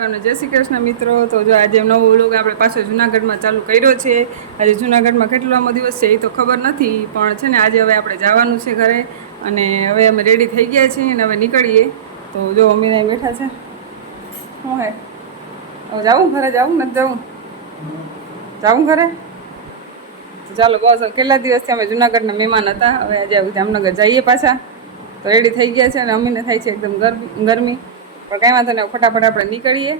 નમસ્કાર અને જય શ્રી કૃષ્ણ મિત્રો। તો જો આજે નવો વ્લોગ આપણે પાછો જૂનાગઢમાં ચાલુ કર્યો છે। આજે જૂનાગઢમાં કેટલામો દિવસ છે એ તો ખબર નથી, પણ છે ને આજે હવે આપણે જવાનું છે ઘરે, અને હવે અમે રેડી થઈ ગયા છીએ અને હવે નીકળીએ। તો જો અમીને બેઠા છે। શું હે હવે જાવું ઘરે? જાવું નથી જાવું? જાવું ઘરે? ચાલો બસ, કેટલા દિવસથી અમે જૂનાગઢના મહેમાન હતા, હવે આજે જામનગર જઈએ પાછા। તો રેડી થઈ ગયા છે અને અમીને થાય છે એકદમ ગરમી, પણ કાંઈ વાંધો નહીં, ફટાફટ આપણે નીકળીએ।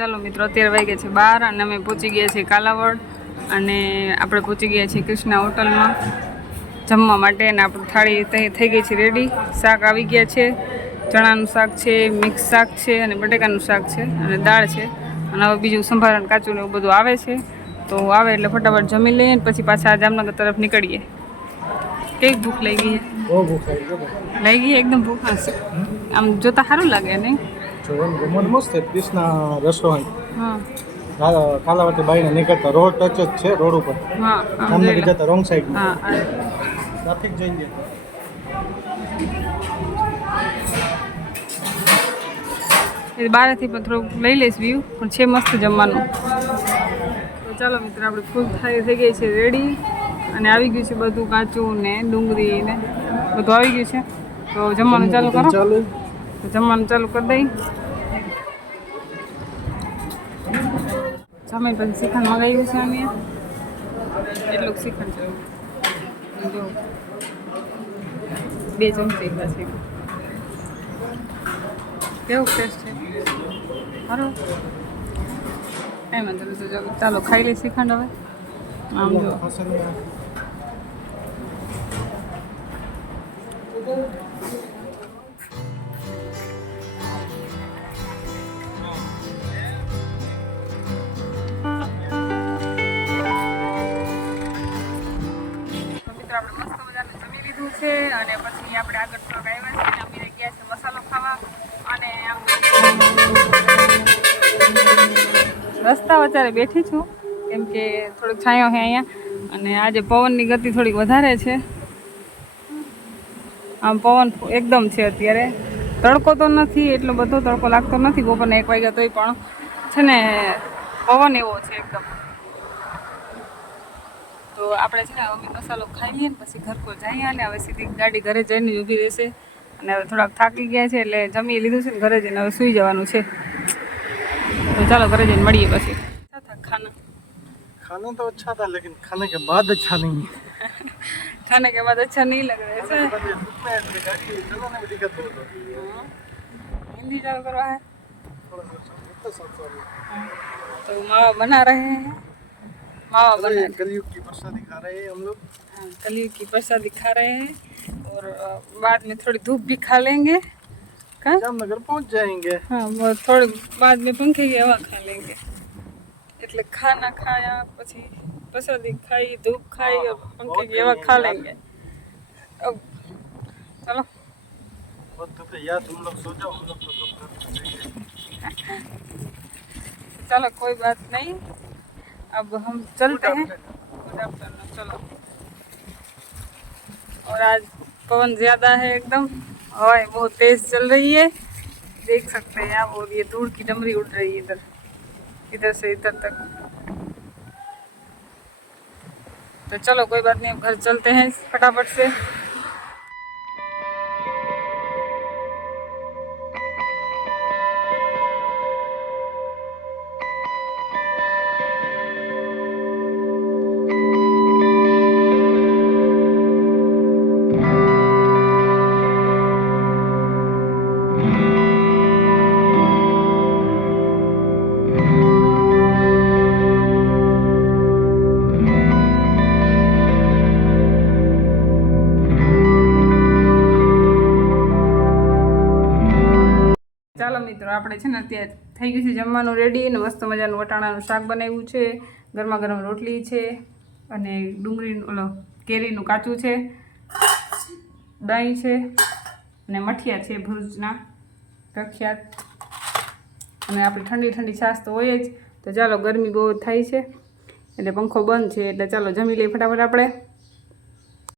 ચાલો મિત્રો, અત્યારે વાગે છે 12 અને અમે પહોંચી ગયા છીએ કાલાવડ, અને આપણે પહોંચી ગયા છીએ કૃષ્ણા હોટલમાં જમવા માટે, અને આપણી થાળી થઈ ગઈ છે રેડી। શાક આવી ગયા છે, ચણાનું શાક છે, મિક્સ શાક છે, અને બટેકાનું શાક છે, અને દાળ છે, અને હવે બીજું સંભારણ કાચું ને એવું બધું આવે છે। તો આવે એટલે ફટાફટ જમી લઈએ ને પછી પાછા જામનગર તરફ નીકળીએ। કેવી ભૂખ લઈ ગઈ? બહુ ભૂખ લઈ ગઈ એકદમ ભૂખ હશે, આમ જોતા સારું લાગે નહીં? મસ્ત છે કૃષ્ણા રેસ્ટોરન્ટ। હા, કાલાવટી બાઈને નીકળતા રોડ ટચ જ છે, રોડ ઉપર। હા, જામનગર જતા રોંગ સાઈડ। હા, ટ્રાફિક જોઈએ એ બહારથી પણ થોડુંક લઈ લઈશ વ્યૂ, પણ છે મસ્ત જમવાનું। તો ચાલો મિત્રો, આપણે ફૂલ થાળી થઈ ગઈ છે રેડી, અને આવી ગયું છે બધું કાચું ને ડુંગળી ને બધું આવી ગયું છે। તો જમવાનું ચાલુ કરો, તો જમવાનું ચાલુ કરી દઈ। જમીન પછી શ્રીખંડ મંગાવ્યું છે અમે, એટલું શ્રીખંડ છે જો 2 ચમચી છે। કેવું ટેસ્ટ છે? સારું, કાંઈ વાંધો નહીં। તો ચાલો ખાઈ લઈ શ્રીખંડ હવે। આમ જો છે, અને પછી આપણે આગળ થોડોક આવ્યા છે, અમીને ગયા છે મસાલો ખાવા, અને રસ્તા વચ્ચે બેઠી છું કેમ કે થોડોક છાંયો છે અહીંયા, અને આજે પવનની ગતિ થોડીક વધારે છે। આમ પવન એકદમ છે અત્યારે, તડકો તો નથી, એટલો બધો તડકો લાગતો નથી, બપોરના 1 વાગ્યા તોય પણ છે ને પવન એવો છે એકદમ। તો આપણે છે ને અમી મસાલો ખાઈ લઈએ ને પછી ઘર કો જઈએ, અને હવે સીધી ગાડી ઘરે જઈને ઊભી રહેશે, અને હવે થોડાક થાકી ગયા છે એટલે જમી લીધું છે ને ઘરે જઈને હવે સૂઈ જવાનું છે। તો ચાલો ઘરે જઈને મળીએ પછી। खाना तो अच्छा था, लेकिन खाने के बाद अच्छा नहीं है। खाने के बाद अच्छा नहीं लग रहा है ऐसा? हिंदी चालू करवा है तो मावा बना रहे हैं, मावा बना, कलयुग की प्रसादी खा रहे हैं हम लोग। हाँ, कलयुग की प्रसादी खा रहे हैं, और बाद में थोड़ी धूप भी खा लेंगे। जामनगर पहुंच जाएंगे। हाँ, वो थोड़ी बाद में पंखे की हवा खा लेंगे। એટલે ખાના ખાયા પછી પ્રસાદી ખાઈ, ધૂપ ખાઈ और पंखे की हवा खा लेंगे। अब चलो बहुत धूप है यार, तुम लोग सो जाओ, हम लोग तो चलो कोई बात नहीं, अब हम चलते हैं। चलो, और आज पवन ज़्यादा है एकदम, हवाएं बहुत तेज़ चल रही है, देख सकते हैं आप। और ये धूल की डमरी उड़ रही है इधर से इधर तक। तो चलो कोई बात नहीं, अब घर चलते हैं फटाफट से। આપણે છે ને અત્યારે થઈ ગયું છે જમવાનું રેડી ને મસ્ત મજાનું વટાણાનું શાક બનાવ્યું છે, ગરમા ગરમ રોટલી છે અને ડુંગળીનું કેરીનું કાચું છે, દહીં છે અને મઠિયા છે ભુજના પ્રખ્યાત, અને આપણી ઠંડી ઠંડી છાશ તો હોય જ. તો ચાલો, ગરમી બહુ થાય છે એટલે પંખો બંધ છે એટલે ચાલો જમી લઈએ ફટાફટ આપણે.